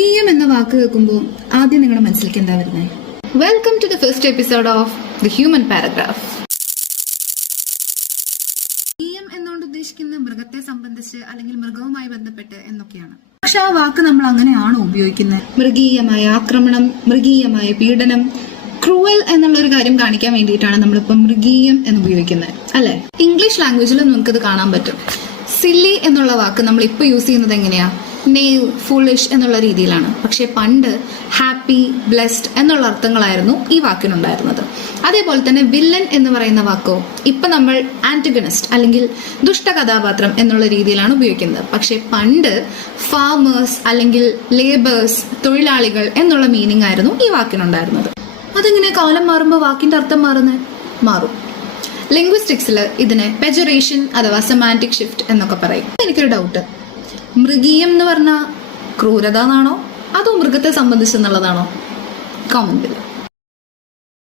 മൃഗീയം എന്ന വാക്ക് കേൾക്കുമ്പോൾ ആദ്യം നിങ്ങളുടെ മനസ്സിലേക്ക് എന്താ വരുന്നത്? Welcome to the first episode of the human paragraph. മൃഗീയം എന്നുകൊണ്ട് ഉദ്ദേശിക്കുന്ന മൃഗത്തെ സംബന്ധിച്ച് അല്ലെങ്കിൽ മൃഗവുമായി ബന്ധപ്പെട്ട് എന്നൊക്കെയാണ്. പക്ഷെ ആ വാക്ക് നമ്മൾ അങ്ങനെയാണോ ഉപയോഗിക്കുന്നത്? മൃഗീയമായ ആക്രമണം, മൃഗീയമായ പീഡനം, ക്രൂവൽ എന്നുള്ള ഒരു കാര്യം കാണിക്കാൻ വേണ്ടിയിട്ടാണ് നമ്മളിപ്പം മൃഗീയം എന്ന് ഉപയോഗിക്കുന്നത്, അല്ലെ? ഇംഗ്ലീഷ് ലാംഗ്വേജിൽ നമുക്കത് കാണാൻ പറ്റും. സില്ലി എന്നുള്ള വാക്ക് നമ്മൾ ഇപ്പൊ യൂസ് ചെയ്യുന്നത് എങ്ങനെയാ? നെയ്വ്, ഫുളിഷ് എന്നുള്ള രീതിയിലാണ്. പക്ഷെ പണ്ട് ഹാപ്പി, ബ്ലെസ്ഡ് എന്നുള്ള അർത്ഥങ്ങളായിരുന്നു ഈ വാക്കിനുണ്ടായിരുന്നത്. അതേപോലെ തന്നെ വില്ലൻ എന്ന് പറയുന്ന വാക്കോ ഇപ്പൊ നമ്മൾ ആന്റഗണിസ്റ്റ് അല്ലെങ്കിൽ ദുഷ്ട കഥാപാത്രം എന്നുള്ള രീതിയിലാണ് ഉപയോഗിക്കുന്നത്. പക്ഷെ പണ്ട് ഫാമേഴ്സ് അല്ലെങ്കിൽ ലേബേഴ്സ്, തൊഴിലാളികൾ എന്നുള്ള മീനിങ് ആയിരുന്നു ഈ വാക്കിനുണ്ടായിരുന്നത്. അതെങ്ങനെ കാലം മാറുമ്പോൾ വാക്കിന്റെ അർത്ഥം മാറും. ലിംഗ്വിസ്റ്റിക്സിൽ ഇതിനെ പെജറേഷൻ അഥവാ സെമാന്റിക് ഷിഫ്റ്റ് എന്നൊക്കെ പറയും. എനിക്കൊരു ഡൗട്ട്, മൃഗീയം എന്ന് പറഞ്ഞാൽ ക്രൂരത എന്നാണോ അതോ മൃഗത്തെ സംബന്ധിച്ചെന്നുള്ളതാണോ? കമന്റിൽ